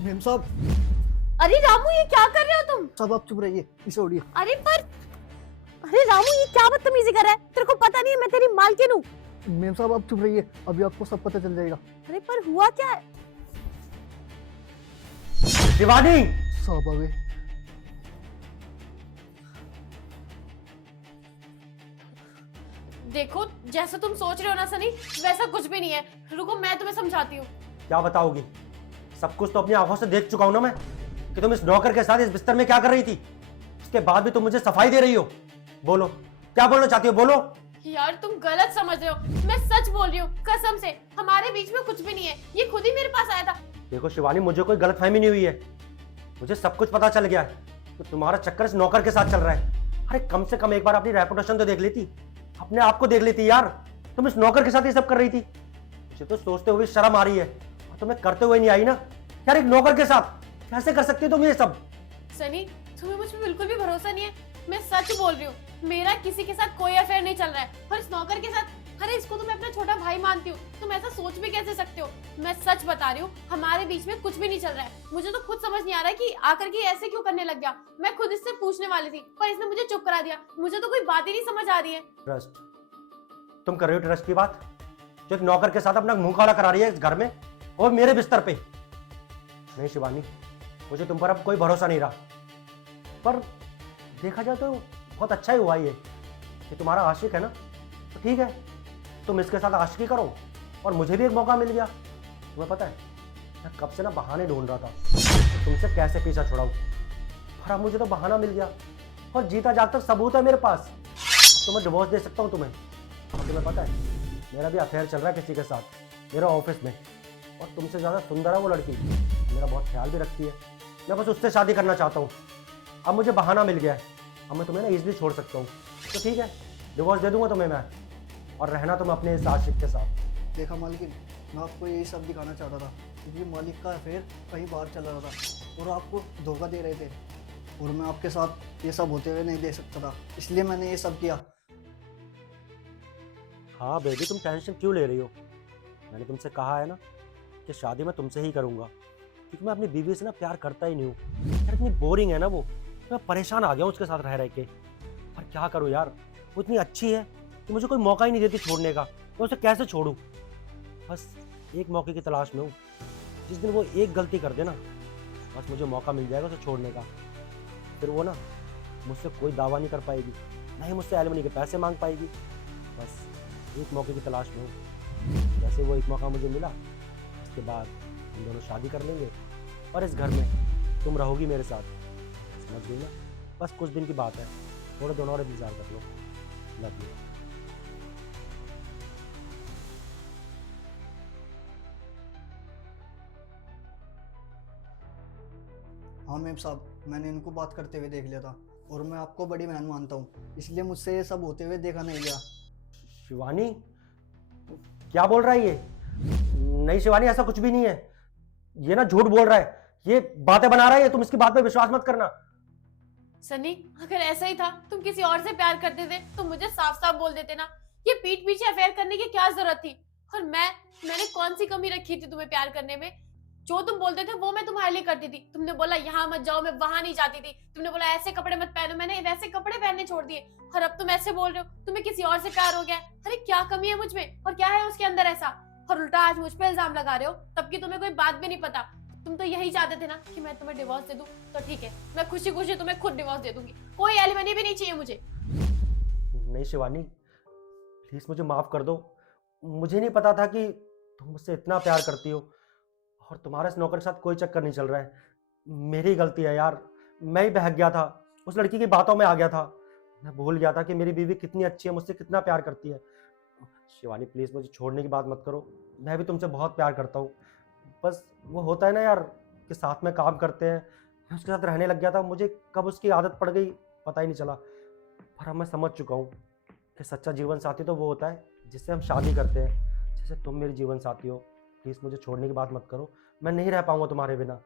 Ma'am साहब। अरे रामू, ये क्या कर रहे हो तुम? साहब आप चुप रहिए, इसे उड़िए। अरे रामू, ये क्या बदतमीजी कर रहा है? तेरे को पता नहीं है मैं तेरी मालकिन हूँ? मेम साहब आप चुप रहिए, अभी आपको सब पता चल जाएगा। अरे पर हुआ क्या है? शिवानी! साहब आ गए। देखो, जैसा तुम सोच रहे हो ना सनी, वैसा कुछ भी नहीं है। रुको, मैं तुम्हें समझाती हूँ। क्या बताओगी? सब कुछ तो अपनी आंखों से देख चुका हूं ना मैं, कि तुम इस नौकर के साथ इस बिस्तर में क्या कर रही थी। इसके बाद भी तुम मुझे सफाई दे रही हो। बोलो, क्या बोलना चाहती हो? बोलो। यार तुम गलत समझ रहे हो, मैं सच बोल रही हूँ कसम से। हमारे बीच में कुछ भी नहीं है, ये खुद ही मेरे पास आया था। देखो शिवानी, मुझे कोई गलतफहमी नहीं हुई है। मुझे सब कुछ पता चल गया है कि तुम्हारा चक्कर इस नौकर के साथ चल रहा है। अरे कम से कम एक बार अपनी रेपुटेशन तो देख लेती, अपने आप को देख लेती यार। तुम इस नौकर के साथ ये सब कर रही थी। मुझे तो सोचते हुए शर्म आ रही है, और तुम्हें करते हुए नहीं आई ना यार। एक नौकर के साथ कैसे कर सकती हो तुम ये सब? सनी, तुम्हें मुझ पर बिल्कुल भी भरोसा नहीं है। मैं सच बोल रही हूँ, मेरा किसी के साथ कोई अफेयर नहीं चल रहा है। और इस नौकर के साथ, अरे इसको तो मैं अपना छोटा भाई मानती हूँ, तुम ऐसा सोच भी कैसे सकते हो? मैं सच बता रही हूँ, हमारे बीच में कुछ भी नहीं चल रहा है। मुझे तो खुद समझ नहीं आ रहा है कि आकर के ऐसे क्यों करने लग गया। मैं खुद इससे पूछने वाली थी, पर इसने मुझे चुप करा दिया। मुझे तो कोई बात ही नहीं समझ आ रही है। ट्रस्ट? तुम कर रही हो ट्रस्ट की बात? जो एक नौकर के साथ अपना मुंह काला करा रही है इस घर में, और मेरे बिस्तर पे। नहीं शिवानी, मुझे तुम पर अब कोई भरोसा नहीं रहा। पर देखा जाए तो बहुत अच्छा ही हुआ ये कि तुम्हारा आशिक है ना, तो ठीक है, तुम इसके साथ आशिकी करो, और मुझे भी एक मौका मिल गया। तुम्हें पता है, मैं कब से ना बहाने ढूंढ रहा था कि तुमसे कैसे पीछा छुड़ाऊं, पर अब मुझे तो बहाना मिल गया, और जीता जागता सबूत है मेरे पास। तो मैं डिवोर्स दे सकता हूँ तुम्हें। और तुम्हें पता है, मेरा भी अफेयर चल रहा है किसी के साथ मेरे ऑफिस में, और तुमसे ज़्यादा सुंदर है वो लड़की, मेरा बहुत ख्याल भी रखती है। मैं बस उससे शादी करना चाहता हूँ। अब मुझे बहाना मिल गया है, अब मैं तुम्हें ना ईजिली छोड़ सकता हूँ। तो ठीक है, डिवोर्स दे दूंगा तुम्हें मैं, और रहना तुम अपने इस आशिक के साथ। देखा मालिकिन, मैं आपको यही सब दिखाना चाहता था, क्योंकि मालिक का अफेयर कहीं बाहर चल रहा था और आपको धोखा दे रहे थे, और मैं आपके साथ ये सब होते हुए नहीं दे सकता था, इसलिए मैंने ये सब किया। हाँ बेबी, तुम टेंशन क्यों ले रही हो? मैंने तुमसे कहा है ना कि शादी मैं तुमसे ही करूँगा, क्योंकि मैं अपनी बीवी से ना प्यार करता ही नहीं हूँ यार। इतनी बोरिंग है ना वो, मैं परेशान आ गया हूँ उसके साथ रह के। पर क्या करूँ यार, वो इतनी अच्छी है कि मुझे कोई मौका ही नहीं देती छोड़ने का। मैं उसे कैसे छोड़ूं? बस एक मौके की तलाश में हूँ। जिस दिन वो एक गलती कर दे ना, बस मुझे मौका मिल जाएगा उसे छोड़ने का। फिर वो ना मुझसे कोई दावा नहीं कर पाएगी, ना ही मुझसे एलिमनी के पैसे मांग पाएगी। बस एक मौके की तलाश में हूँ। जैसे वो एक मौका मुझे मिला, उसके बाद हम दोनों शादी कर लेंगे, और इस घर में तुम रहोगी मेरे साथ। समझ गई ना? बस कुछ दिन की बात है, थोड़े दोनों और इंतजार कर लो। Love you. हाँ मेम साहब, मैंने इनको बात करते हुए देख लिया था, और मैं आपको बड़ी बहन मानता हूँ, इसलिए मुझसे ये सब होते हुए देखा नहीं गया। शिवानी, क्या बोल रहा है ये? नहीं शिवानी, ऐसा कुछ भी नहीं है। ये ना झूठ बोल रहा है, ये बातें बना रहा है। तुम इसकी बात पे विश्वास मत करना। सनी, अगर ऐसा ही था, तुम किसी और से प्यार करते थे तो मुझे साफ साफ बोल देते ना। ये पीठ पीछे अफेयर करने की क्या जरूरत थी? और मैंने कौन सी कमी रखी थी तुम्हें प्यार करने में? जो तुम बोलते थे वो मैं तुम्हारे लिए करती थी। तुमने बोला यहाँ मत जाओ, मैं वहां नहीं जाती थी। तुमने बोला ऐसे कपड़े मत पहनो, मैंने वैसे कपड़े पहनने छोड़ दिए। और अब तुम ऐसे बोल रहे हो तुम्हें किसी और से प्यार हो गया। अरे क्या कमी है मुझ में, और क्या है उसके अंदर ऐसा? और उल्टा आज मुझ पे इल्जाम लगा रहे हो, तब की तुम्हें कोई बात भी नहीं पता। तुम तो यही चाहते थे ना कि मैं तुम्हें डिवोर्स दे दूं। तो ठीक है, मैं खुशी खुशी तुम्हें खुद डिवोर्स दे दूंगी। कोई एलिमनी भी नहीं चाहिए मुझे। नहीं शिवानी, प्लीज मुझे माफ कर दो। मुझे नहीं पता था कि तुम मुझसे इतना प्यार करती हो, और तुम्हारे इस नौकर के साथ कोई चक्कर नहीं चल रहा है। मेरी गलती है यार, मैं ही बहक गया था, उस लड़की की बातों में आ गया था। मैं भूल गया था कि मेरी बीवी कितनी अच्छी है, मुझसे कितना प्यार करती है। शिवानी प्लीज मुझे छोड़ने की बात मत करो, मैं भी तुमसे बहुत प्यार करता हूँ। बस वो होता है ना यार, कि साथ में काम करते हैं। मैं उसके साथ रहने लग गया था, मुझे कब उसकी आदत पड़ गई पता ही नहीं चला। पर अब मैं समझ चुका हूँ कि सच्चा जीवन साथी तो वो होता है जिससे हम शादी करते हैं, जैसे तुम मेरी जीवन साथी हो। प्लीज़ मुझे छोड़ने की बात मत करो, मैं नहीं रह पाऊंगा तुम्हारे बिना।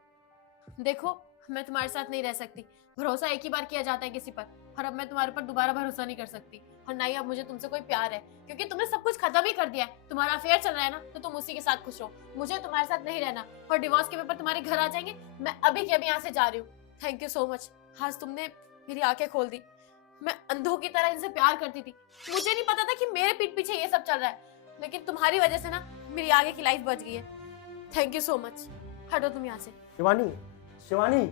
देखो, मैं तुम्हारे साथ नहीं रह सकती। भरोसा एक ही बार किया जाता है किसी पर, और अब मैं तुम्हारे पर दोबारा भरोसा नहीं कर सकती। और ना ही अब मुझे तुमसे कोई प्यार है, क्योंकि तुमने सब कुछ खत्म ही कर दिया है। तुम्हारा अफेयर चल रहा है ना, तो तुम उसी के साथ खुश रहो। मुझे तुम्हारे साथ नहीं रहना, और डिवोर्स के पेपर तुम्हारे घर आ जाएंगे। मैं अभी के अभी यहाँ से जा रही हूँ। Thank you so much. आज तुमने मेरी आंखें खोल दी। मैं अंधों की तरह इनसे प्यार करती थी, मुझे नहीं पता था कि मेरे पीठ पीछे ये सब चल रहा है। लेकिन तुम्हारी वजह से ना मेरी आगे की लाइफ बच गई है। Thank you so much. हटो तुम यहाँ से। शिवानी, शिवानी।